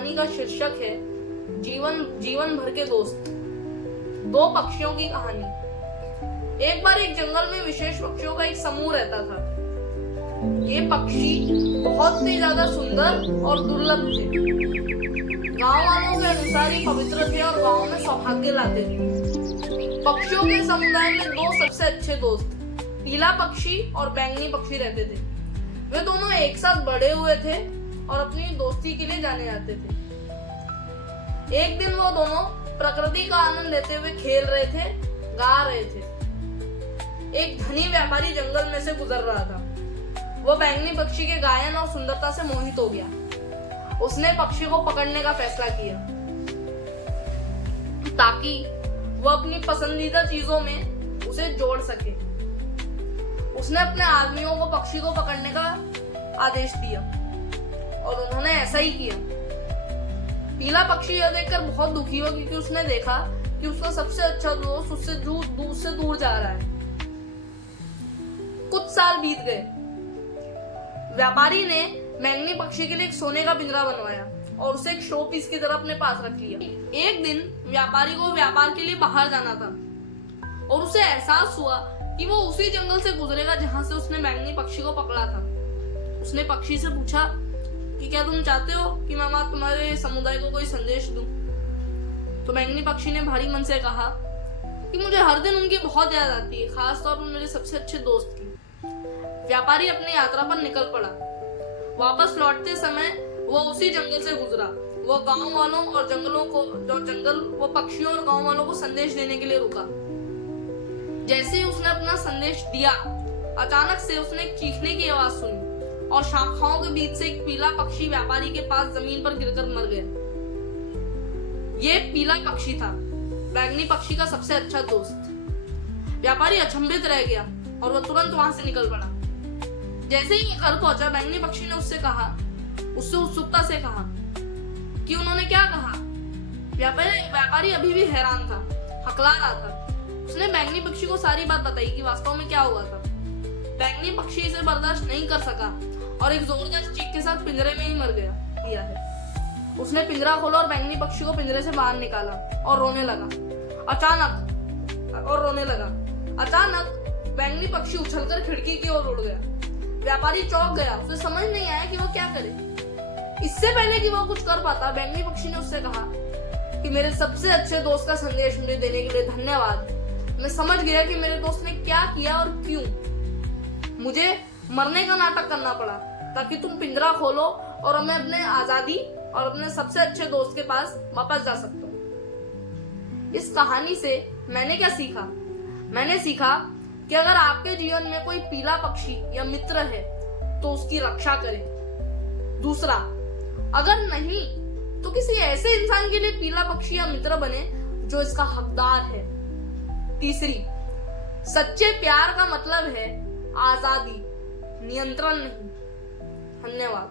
कहानी का शीर्षक है जीवन भर के दोस्त। दो पक्षियों की कहानी। एक बार एक जंगल में विशेष पक्षियों का एक समूह रहता था। ये पक्षी बहुत ही ज्यादा सुंदर और दुर्लभ थे। गांव वालों के अनुसार ये पवित्र थे और गांव में सौभाग्य लाते थे। पक्षियों के समुदाय में दो सबसे अच्छे दोस्त, पीला पक्षी और बैंगनी पक्षी रहते थे। वे दोनों एक साथ बड़े हुए थे और अपनी दोस्ती के लिए जाने जाते थे। एक दिन वो दोनों प्रकृति का आनंद लेते हुए खेल रहे थे, गा रहे थे। एक धनी व्यापारी जंगल में से गुजर रहा था। वो बैंगनी पक्षी के गायन और सुंदरता से मोहित हो गया। उसने पक्षी को पकड़ने का फैसला किया ताकि वो अपनी पसंदीदा चीजों में उसे जोड़ सके। उसने अपने आदमियों को पक्षी को पकड़ने का आदेश दिया और उन्होंने ऐसा ही किया। पीला पक्षी यह देखकर बहुत दुखी हुआ क्योंकि उसने देखा कि उसका सबसे अच्छा दोस्त उससे दूर जा रहा है। कुछ साल बीत गए। व्यापारी ने बैंगनी पक्षी के लिए एक सोने का पिंजरा बनवाया और उसे एक शो पीस की तरह अपने पास रख लिया। एक दिन व्यापारी को व्यापार के लिए बाहर जाना था और उसे एहसास हुआ कि वो उसी जंगल से गुजरेगा जहां से उसने बैंगनी पक्षी को पकड़ा था। उसने पक्षी से पूछा कि क्या तुम चाहते हो कि मैं वहां तुम्हारे समुदाय को कोई संदेश दूं? तो बैंगनी पक्षी ने भारी मन से कहा कि मुझे हर दिन उनकी बहुत याद आती है, खास तौर पर मेरे सबसे अच्छे दोस्त की। व्यापारी अपनी यात्रा पर निकल पड़ा। वापस लौटते समय वो उसी जंगल से गुजरा। वो गांव वालों और वो पक्षियों और गांव वालों को संदेश देने के लिए रुका। जैसे ही उसने अपना संदेश दिया, अचानक से उसने एक चीखने की आवाज सुनी और शाखाओं के बीच से एक पीला पक्षी व्यापारी के पास जमीन पर गिरकर मर गया। ये पीला पक्षी था, बैंगनी पक्षी का सबसे अच्छा दोस्त। व्यापारी अचंभित रह गया और वह तुरंत वहां से निकल पड़ा। जैसे ही घर पहुंचा, बैंगनी पक्षी ने उससे उत्सुकता से कहा कि उन्होंने क्या कहा। व्यापारी अभी भी हैरान था, हकला रहा था। उसने बैंगनी पक्षी को सारी बात बताई कि वास्तव में क्या हुआ था। बैंगनी पक्षी इसे बर्दाश्त नहीं कर सका और एक जोरदार चीख के साथ पिंजरे में ही मर गया है। उसने पिंजरा खोला और बैंगनी पक्षी को पिंजरे से बाहर निकाला और रोने लगा। अचानक बैंगनी पक्षी उछलकर खिड़की की ओर उड़ गया। व्यापारी चौंक गया। उसे समझ नहीं आया कि वो क्या करे। इससे पहले कि वो कुछ कर पाता, बैंगनी पक्षी ने उससे कहा कि मेरे सबसे अच्छे दोस्त का संदेश मुझे देने के लिए धन्यवाद। मैं समझ गया कि मेरे दोस्त ने क्या किया और क्यों। मुझे मरने का नाटक करना पड़ा ताकि तुम पिंजरा खोलो और मैं अपने आजादी और अपने सबसे अच्छे दोस्त के पास वापस जा सकता हूँ। इस कहानी से मैंने क्या सीखा? मैंने सीखा कि अगर आपके जीवन में कोई पीला पक्षी या मित्र है तो उसकी रक्षा करें। दूसरा, अगर नहीं तो किसी ऐसे इंसान के लिए पीला पक्षी या मित्र बने जो इसका हकदार है। तीसरी, सच्चे प्यार का मतलब है आजादी, नियंत्रण नहीं। धन्यवाद।